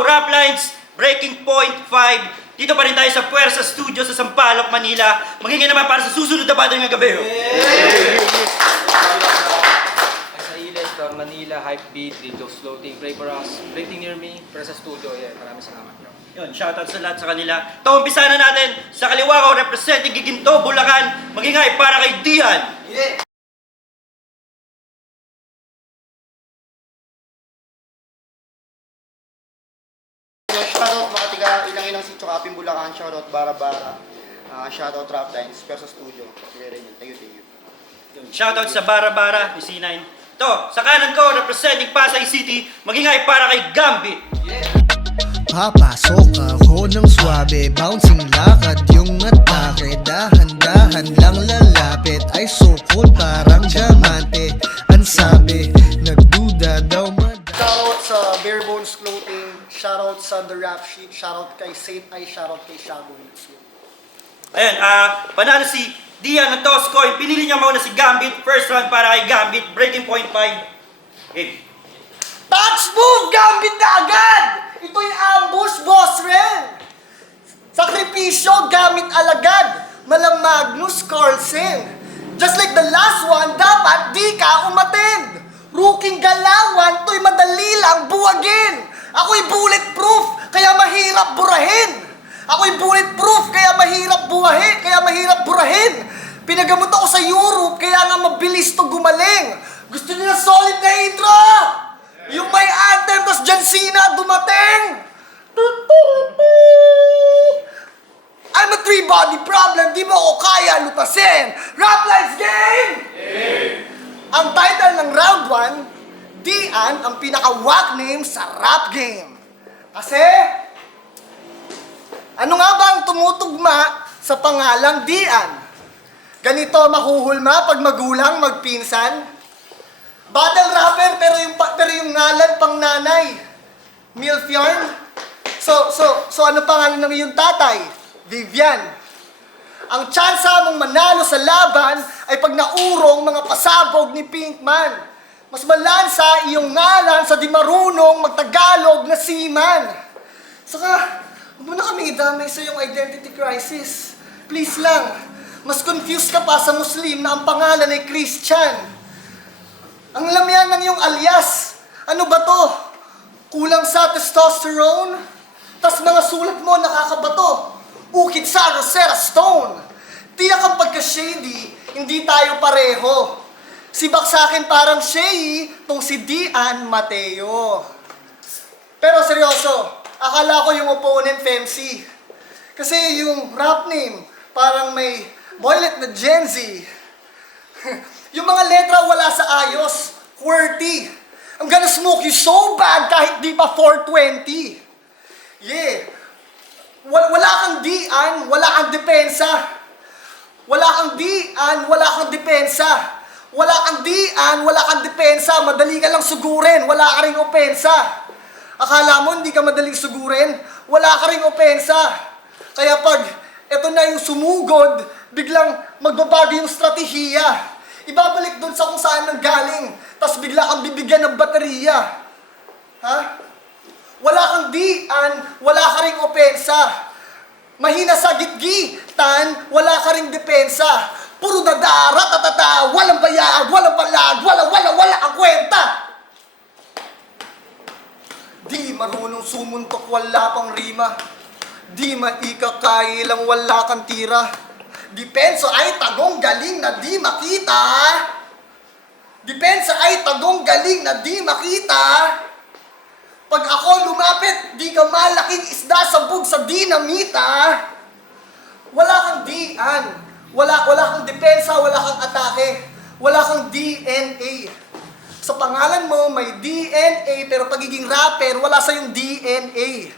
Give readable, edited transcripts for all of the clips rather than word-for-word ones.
go, Rap Lines, Breaking Point 5. Dito pa rin tayo sa Puwersa Studio sa Sampaloc, Manila. Magiging naman para sa susunod na batang ng gabi. Sa Iles, Manila, Hype Beat, dito Floating, Pray for Us, Breaking Near Me, Puwersa Studio. Maraming salamat. Yun, shoutout sa lahat sa kanila. Ito, umpisa na natin. Sa kaliwa ko, representing Giginto, Bulacan. Magingay para kay Dian. Shoutout mga tiga ilang si Chokapin Bulacan, shoutout Bara-Bara, shoutout Rap Lines, Puwersa Studio. Thank you. Yun, shoutout sa Bara-Bara, ni C9. Ito, sa kanan ko, representing Pasay City. Magingay para kay Gambit. Papasok ako ng swabe, bouncing lakad yung atake. Dahan-dahan lang lalapit, ay so cool parang diamante. Ang sabi, nagduda daw Shoutout sa Bare Bones Clothing, shoutout sa The Rap Sheet, shoutout kay Saint Eye, shoutout kay Shabu. Ayun, panalo si Dian ng toss coin. Pinili niya muna si Gambit. First round para kay Gambit. Breaking point 5. Okay. Touch move! Gambit na agad! Ito'y ambush, boss Ren! Sakripisyo, gamit alagad! Malang Magnus Carlsen! Just like the last one, dapat di ka umattend! Rooking galawan, to'y madali lang buwagin! Ako'y bulletproof, kaya mahirap burahin! Ako'y bulletproof, kaya mahirap buhahin, kaya mahirap burahin! Pinagamot ako sa Europe, kaya nga mabilis to gumaling! Gusto niyo na solid na intro? Yung may anthem, tas John Cena dumating! I'm a three-body problem, di mo ako kaya lutasin! Rap Lines Game! Ang title ng round 1, Dian ang pinaka-wack name sa rap game. Kasi, ano nga ba ang tumutugma sa pangalang Dian? Ganito mahuhulma pag magulang magpinsan? Battle rapper pero yung ngalan pang nanay. Milf yarn. So ano pangalan ng iyong tatay? Vivian. Ang tsansa mong manalo sa laban ay pag naurong mga pasabog ni Pinkman. Mas malansa iyong ngalan sa di marunong magtagalog na seaman. Saka, huwag mo na kami idamay sa iyong identity crisis. Please lang, mas confused ka pa sa Muslim na ang pangalan ay Christian. Ang lamyan ng iyong alias, ano ba to? Kulang sa testosterone? Tas mga sulat mo nakakabato. Ukit sa Rosetta Stone. Tiyak ang pagka-shady, hindi tayo pareho. Sibak sa akin parang shady, tong si Dian Mateo. Pero seryoso, akala ko yung opponent Femsi. Kasi yung rap name, parang may boylet na Gen Z. Yung mga letra wala sa ayos, QWERTY. I'm gonna smoke you so bad kahit di pa 420. Yeah. Wala kang Dian, wala kang depensa. Wala kang Dian, wala kang depensa. Wala kang Dian, wala kang depensa. Madali ka lang sugurin, wala ka ring opensa. Akala mo hindi ka madaling sugurin, wala ka ring opensa. Kaya pag eto na yung sumugod, biglang magbabago yung strategiya. Ibabalik doon sa kung saan nang galing, tas bigla kang bibigyan ng baterya. Ha? Wala kang Dian, wala ka ring opensa. Mahina sa gitgitan, wala ka ring depensa. Puro dadara, tatata, walang bayag, walang palag, wala ang kwenta. Di marunong sumuntok, wala pang rima. Di maikakailang, wala kang tira. Depensa ay tagong galing na di makita. Depensa ay tagong galing na di makita. Pag ako lumapit, di ka malaking isda sabog sa dinamita. Wala kang Dian. Wala kang depensa, wala kang atake. Wala kang DNA. Sa pangalan mo, may DNA, pero pagiging rapper, wala sa yung DNA.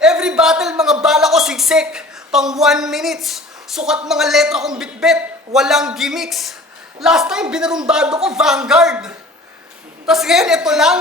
Every battle, mga bala ko sigsik, pang 1 minutes. Sukat mga letra kong bitbit, walang gimmicks. Last time, binarumbado ko, Vanguard. Tapos ngayon, ito lang.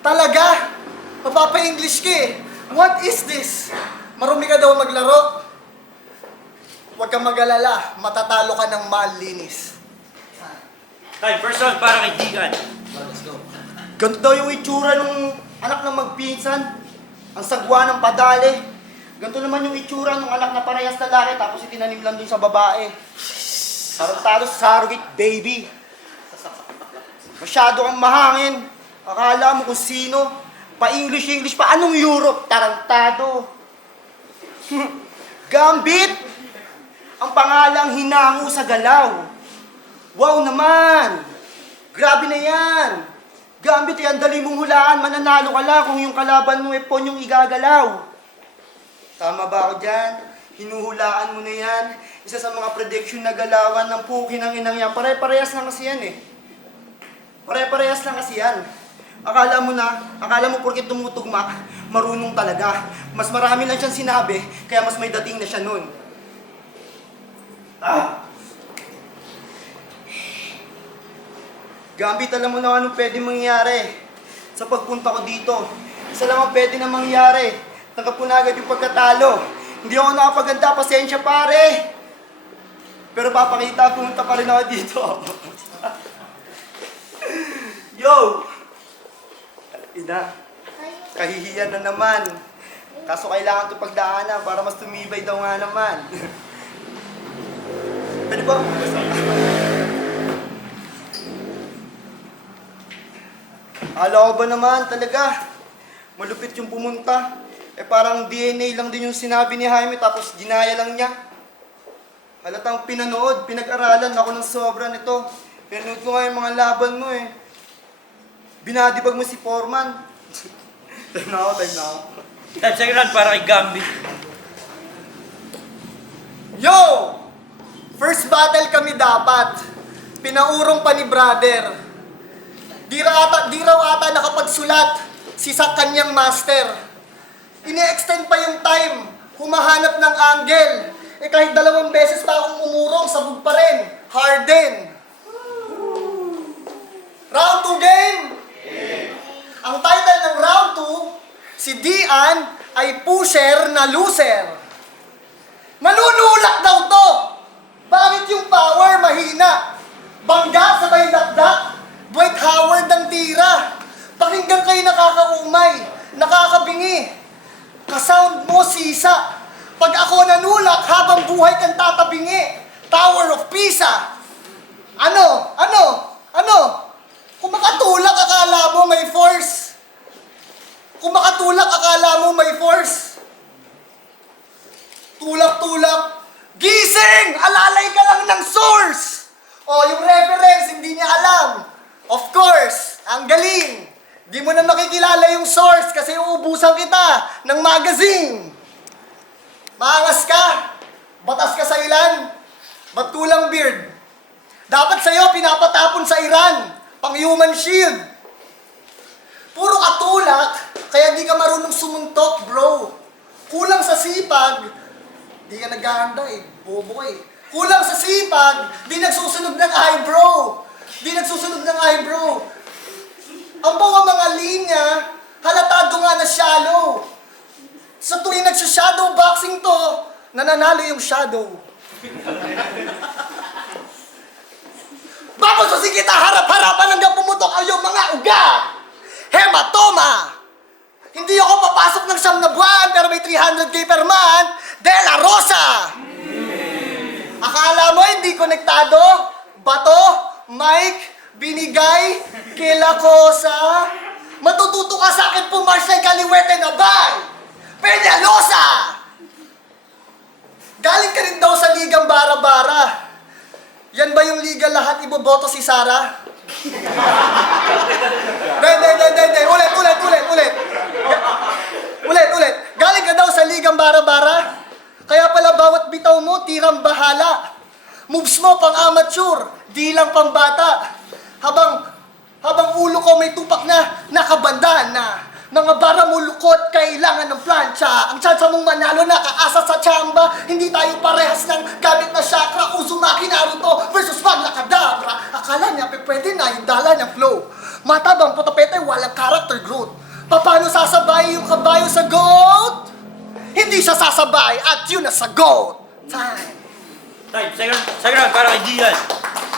Talaga. Mapapa-English ka eh. What is this? Marumi ka daw maglaro? Huwag kang mag-alala. Matatalo ka ng malinis. Time, first round para kay Dian. Ganito daw yung itsura nung anak ng magpinsan. Ang sagwa ng padali. Ganito naman yung itsura ng anak na parehas lalaki tapos itinanim lang dun sa babae. Tarantado sa surrogate baby. Masyado kang mahangin. Akala mo kung sino. Pa-English pa. Anong Europe? Tarantado. Gambit! Ang pangalang hinango sa galaw. Wow naman! Grabe na yan! Gambit, yan, dali mong hulaan. Mananalo ka lang kung yung kalaban mo pawn yung igagalaw. Tama ba ako dyan? Hinuhulaan mo na yan. Isa sa mga prediction na galawan ng puki ng inang yan. Pare-parehas lang kasi yan eh. Pare-parehas lang kasi yan. Akala mo porket tumutugma, marunong talaga. Mas marami lang siyang sinabi, kaya mas may dating na siya nun. Gambit, alam mo na anong pwede mangyari sa pagpunta ko dito. Isa lang ang pwede na mangyari. Tanggap ko na agad yung pagkatalo. Hindi ako nakapaganda, pasensya pare. Pero papakita, pumunta pa rin ako dito. Yo! Ina, kahihiyan na naman. Kaso kailangan ito pagdaanan para mas tumibay daw nga naman. Pwede ba? Alam ko ba naman talaga, malupit yung pumunta. Parang DNA lang din yung sinabi ni Jaime tapos ginaya lang niya. Halatang pinanood, pinag-aralan ako ng sobra nito. Pinanood ko nga yung mga laban mo eh. Binadibag mo si Foreman. Time na ako. Second round para kay Gambit. Yo! First battle kami dapat. Pinaurong pa ni brother. Di raw ata nakapagsulat si sa kanyang master. Ini-extend pa yung time. Humahanap ng angle. Kahit 2 beses pa akong umurong, sabog pa rin. Harden. Round 2 game. Ang title ng round 2, si Dian ay pusher na loser. Manunulak daw to. Bakit yung power mahina? Bangga sabay dakdak. Dwight Howard ang tira. Pakinggan kayo nakakaumay, nakakabingi. Kasound mo sisa. Pag ako nanulak habang buhay kang tatabingi. Tower of Pisa. Ano? Kung makatulak akala mo may force. Tulak-tulak. Gising! Alalay ka lang ng source! O, yung reference, hindi niya alam. Of course, ang galing. Di mo na makikilala yung source kasi uubusan kita ng magazine. Maangas ka. Batas ka sa ilan. Ba't kulang beard? Dapat sa'yo pinapatapon sa Iran. Pang human shield. Puro katulak, kaya di ka marunong sumuntok, bro. Kulang sa sipag, di ka naghahanda eh. Bobo ka eh. Kulang sa sipag, di nagsusunod ng eyebrow. Ang mga linya, halatado nga na shallow. Sa tuwing nagsha-shadow boxing to, nananalo yung shadow. Babastusin kita harap-harapan hanggang pumutok ang iyong mga ugat. Hematoma! Hindi ako papasok ng 9 na buwan pero may 300k per month. De La Rosa! Akala mo hindi konektado? Bato, mic, binigay, kilakosa. Matututo ka sa akin pumarsyal kaliwete na bay. Peñalosa! Galing ka rin daw sa Ligang Bara-Bara. Yan ba yung liga lahat iboboto si Sarah? Hindi. Ulit. Galing ka daw sa Ligang Bara-Bara. Kaya pala bawat bitaw mo, tirang bahala. Moves mo pang amateur, di lang pang bata. Habang ulo ko may tupak na nakabanda na. Mga bara mo lukot, kailangan ng plancha. Ang tsansa mong manalo nakaasa sa tsamba. Hindi tayo parehas ng gamit na chakra. Uzumaki Naruto versus Magna Kadabra. Akala niya pwede na yung dala niyang flow. Matabang putapete, walang character growth. Paano sasabay yung kabayo sa goat? Hindi siya sasabay at yun na sa goat. Time. Second round para kay Dian.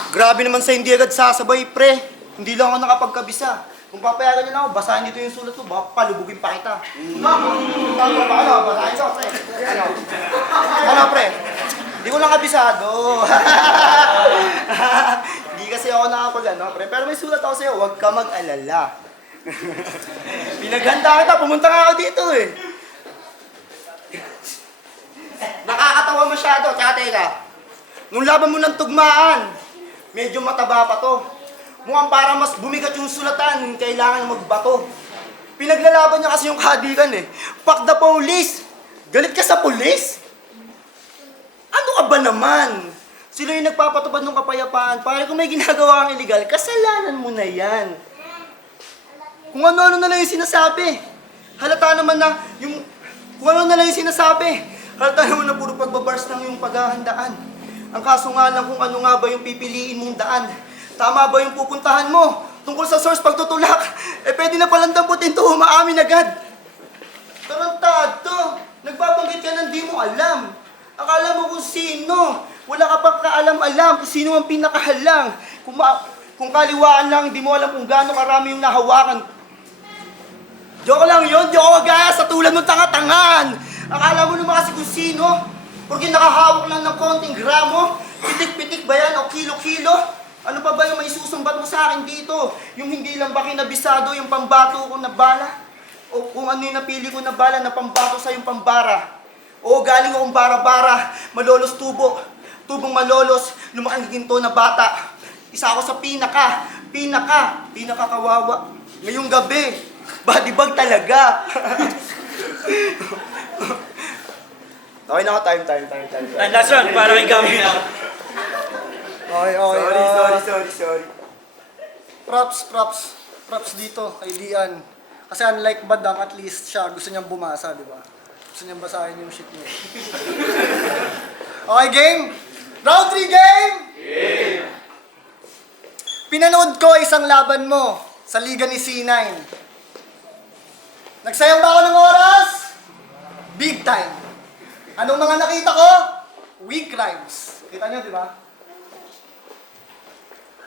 Grabe naman sa hindi agad sasabay, pre. Hindi lang ako nakapagkabisa. Kung papayagan niyo na ako, basahin dito yung sulat ko, baka palubugin pa kita. Ano, basahin ko, pre. Ano, pre? Hindi ko lang kabisado. Hindi kasi ako nakapag ano, pre. Pero may sulat ako sa'yo, huwag ka mag-alala. Pinaghanda kita, pumunta nga ako dito eh. Nakakatawa masyado, tsaka teka. Nung laban mo ng tugmaan, medyo mataba pa to. Mukhang para mas bumigat yung sulatan, kailangan magbato. Pinaglalaban niya kasi yung kahadikan eh. Fuck the police! Galit ka sa police? Ano ka ba naman? Sila yung nagpapatubad ng kapayapaan. Pare kung may ginagawa kang illegal, kasalanan mo na yan. Kung ano-ano na lang yung sinasabi. Halata naman na yung... Kung ano na lang yung sinasabi. Halata naman na puro pagbabars lang yung paghahandaan. Ang kaso nga lang kung ano nga ba yung pipiliin mong daan. Tama ba yung pupuntahan mo? Tungkol sa source pagtutulak, pwede na palang damputin to, umaamin agad. Tarantado, nagbabanggit ka ng di mo alam. Akala mo kung sino. Wala ka pang kaalam-alam kung sino ang pinakahalang. Kung kaliwaan lang, di mo alam kung gaano karami yung nahawakan. Joke lang yun, di ako gaya sa tulad mong tanga-tangan. Akala mo naman kasi kung sino. Porque nakahawak lang ng konting gramo. Pitik-pitik ba yan o kilo-kilo? Ano pa ba yung may susumbat mo sa akin dito? Yung hindi lang ba kinabisado yung pambato ko na bala? O kung ano yung napili ko na bala na pambato sa yung pambara? O galing akong bara-bara, malolos tubo. Tubong malolos, lumakang ginto na bata. Isa ako sa pinaka-kawawa. Ngayong gabi, body bag talaga. Okay na ako, time. And last round, para kay Gambit. Okay. Sorry. Props dito kay Dian. Kasi unlike Badang, at least siya gusto niyang bumasa, di ba? Gusto niyang basahin yung shit niya. Okay, game? Round 3 game! Pinanood ko isang laban mo sa liga ni C9. Nagsayang ba ako ng oras? Big time. Anong mga nakita ko? Weak crimes. Kita niyo, di ba?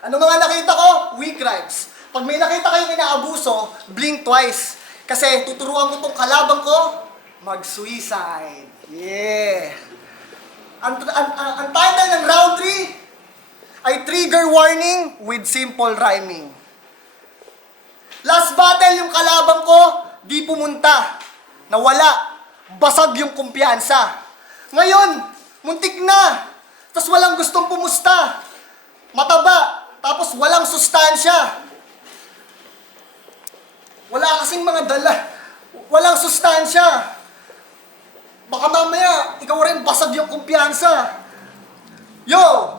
Ano mga nakita ko? Weak crimes. Pag may nakita kayong inaabuso, blink twice. Kasi tuturuan mo tong kalabang ko, mag-suicide. Yeah. Ang title ng round 3 ay Trigger Warning with Simple Rhyming. Last battle yung kalabang ko, di pumunta. Nawala. Basag yung kumpiyansa. Ngayon, muntik na. Tapos walang gustong pumusta. Mataba. Tapos walang sustansya. Wala kasing mga dala. Walang sustansya. Baka mamaya, ikaw rin basag yung kumpiyansa. Yo!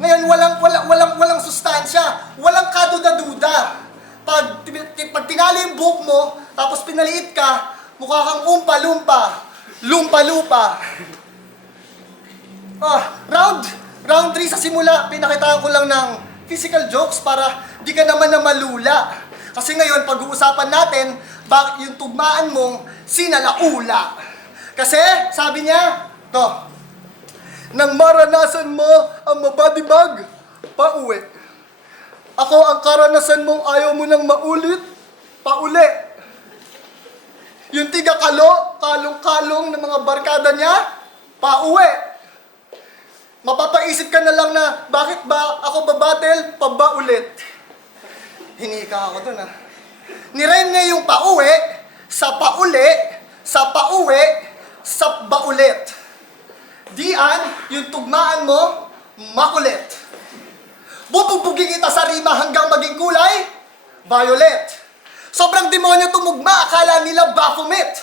Ngayon, walang sustansya. Walang kaduda-duda. Pag tinali yung buhok mo, tapos pinaliit ka, mukha kang umpa-lumpa. Lumpa-lupa. Round 3 sa simula, pinakitaan ko lang ng physical jokes para di ka naman na malula. Kasi ngayon, pag-uusapan natin, bakit yung tugmaan mong sinalaula. Kasi, sabi niya, to, nang maranasan mo ang mabadibag, pauwi. Ako ang karanasan mong ayaw mo nang maulit, pauli. Yung tiga-kalo, kalong-kalong ng mga barkada niya, pauwi. Mapapaisip ka na lang na, bakit ba ako babattle, pa ba ulit? Hinika ako dun, ha? Nirhyme niya yung pauwi, sa pauli, sa pauwi, sa baulit. Dian, yung tugmaan mo, makulit. Bububugin kita sa rima hanggang maging kulay, violet. Sobrang demonyo tumugma, akala nila Baphomet.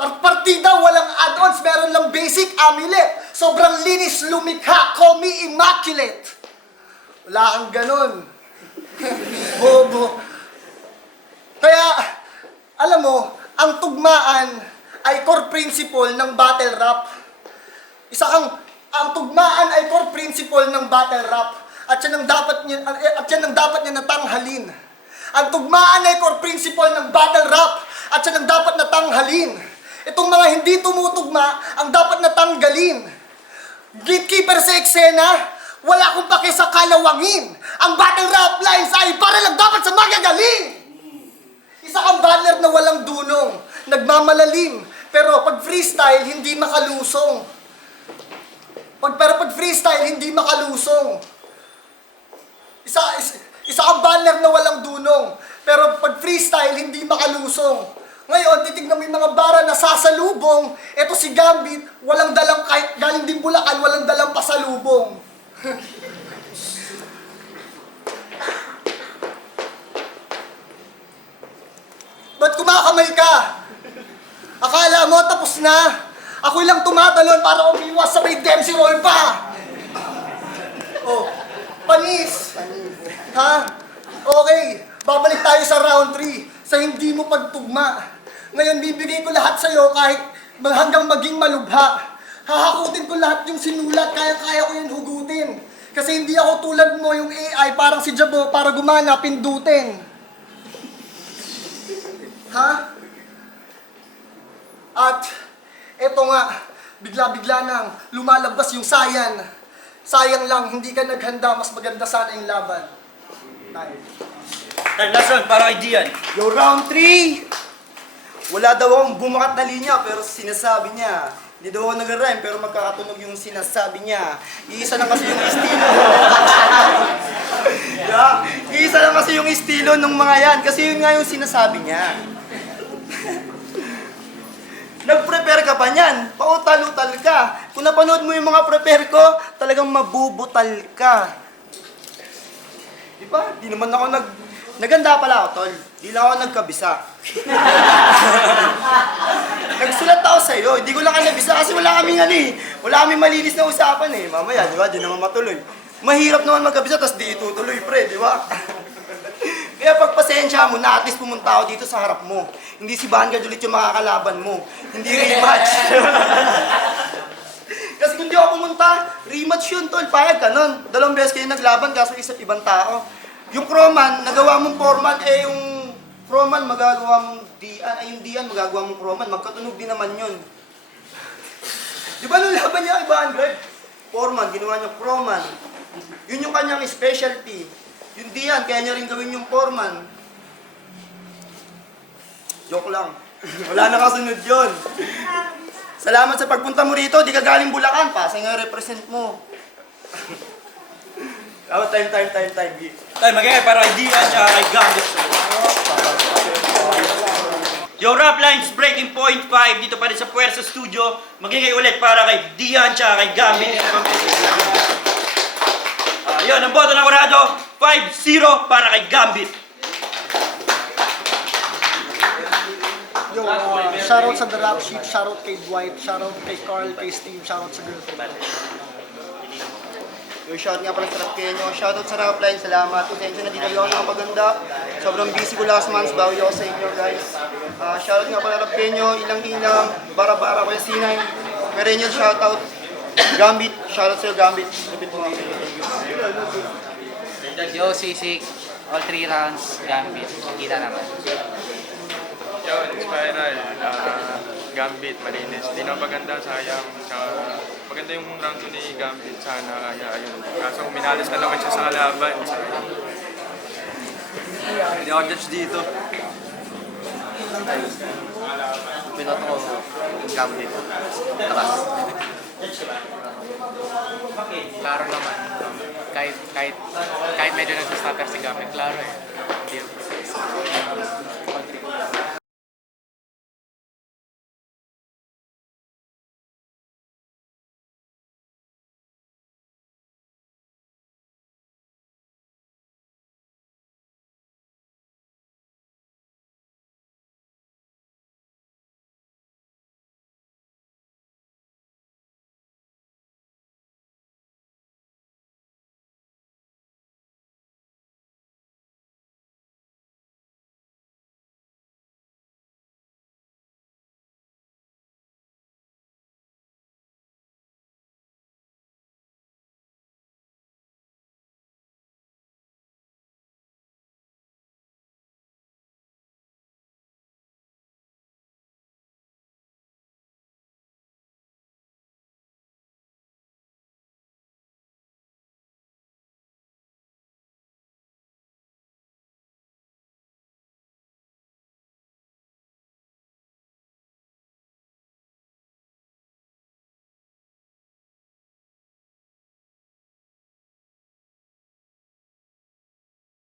Partida, walang add-ons, meron lang basic amulet. Sobrang linis, lumikha, call me immaculate. Wala kang ganun. Bobo. Kaya, alam mo, ang tugmaan ay core principle ng battle rap. Ang tugmaan ay core principle ng battle rap. At yan ang dapat niya natanghalin. Ang tugmaan ay core principle ng battle rap. At yan ang dapat natanghalin. Itong mga hindi tumutugma ang dapat natanggalin. Gatekeeper sa eksena, Wala akong pake sa kalawangin. Ang battle rap lines ay para lang dapat sa magagaling. Isa kang battler na walang dunong, nagmamalalim, pero pag freestyle, hindi makalusong. Pero pag freestyle, hindi makalusong. Isa kang battler na walang dunong, pero pag freestyle, hindi makalusong. Ngayon, titignan mo yung mga bara na sasalubong. Eto si Gambit, walang dalang, kahit galing din Bulacan, walang dalang pasalubong. Ba't kumakamay ka? Akala mo tapos na? Ako lang tumatalon para umiwas sa may Dempsey roll pa! Oh, panis! Ha? Okay, babalik tayo sa round 3, sa hindi mo pagtugma. Ngayon, bibigay ko lahat sa'yo kahit hanggang maging malubha. Hahakutin ko lahat yung sinulat, kaya-kaya ko yan hugutin. Kasi hindi ako tulad mo yung AI, parang si Jabo, para gumana, pindutin. Ha? At, eto nga, bigla-bigla nang lumalabas yung sayan. Sayang lang, hindi ka naghanda, mas maganda sana yung laban. Tayo. Time, last round para kay Dian. Yo, round 3! Wala daw akong bumakat na linya, pero sinasabi niya. Hindi daw ako nag-rhyme, pero magkakatunog yung sinasabi niya. Iisa lang kasi yung estilo. Yeah. Iisa lang kasi yung estilo ng mga yan, kasi yun nga yung sinasabi niya. Nag-prepare ka ba niyan? Pautal-utal ka. Kung napanood mo yung mga prepare ko, talagang mabubutal ka. Di ba? Di naman ako Naganda pala ako, tol. Di lang ako nagkabisa. Nagsulat ako sa'yo. Hindi ko lang ka nabisa kasi wala kaming wala kaming malinis na usapan eh. Mamaya, di ba? Di naman matuloy. Mahirap naman magkabisa, tapos di itutuloy, pre, di ba? Kaya pagpasensya mo na at least pumunta ako dito sa harap mo. Hindi si Vanguard ulit yung makakalaban mo. Hindi rematch. Kasi kung di ako pumunta, rematch yun, tol. Payag ka nun. 2 beses kayo naglaban kaso isa't ibang tao. Yung Croman, nagawa mong Foreman, yung Croman magagawa mong Dian, yung Dian magagawa mong Croman. Magkatunog din naman yun. Di ba nung laban niya kay Vanguard? Foreman, ginawa niya Croman. Yun yung kanyang specialty. Yung Dian, kaya niya rin gawin yung Foreman. Joke lang. Wala na kasunod yun. Salamat sa pagpunta mo rito. Di ka galing Bulacan. Pasay nga represent mo. Time. Time, magiging para kay Dian siya kay Gambit. Yung rap lines, breaking point 5 dito pa rin sa Puwersa Studio. Magiging ulit para kay Dian siya kay Gambit. Yun, ang boto ng Orado, 5-0 para kay Gambit. Yo, shoutout sa The Rap Sheet, shoutout kay Dwight, shoutout kay Carl, kay Steve, shoutout sa girlfriend. Yung shout nga pala sa Rap Kenyo. Shoutout sa Rap Line. Salamat. Pasensya na di na ako nakapaganda. Sobrang busy ko last month. Bawi ako sa inyo, guys. Shoutout nga pala Rap Kenyo. Ilang-ilang. Bara-bara ko yung sinay. Merenyo shoutout. Gambit. Shoutout sa'yo, Gambit. Repeat mo. Yo, Sisik, all 3 rounds, Gambit, kita naman. Yo, Spiral, Gambit, malinis. Di na maganda, sayang. Maganda yung round 2 ni Gambit, sana ayun. Kaso minalas na naman siya sa kalaban. Hindi ako judge dito. Pinoto ko, Gambit. Takas. Klaro naman. Kahit medyo nagsastutter si Gambit, klaro eh. Hindi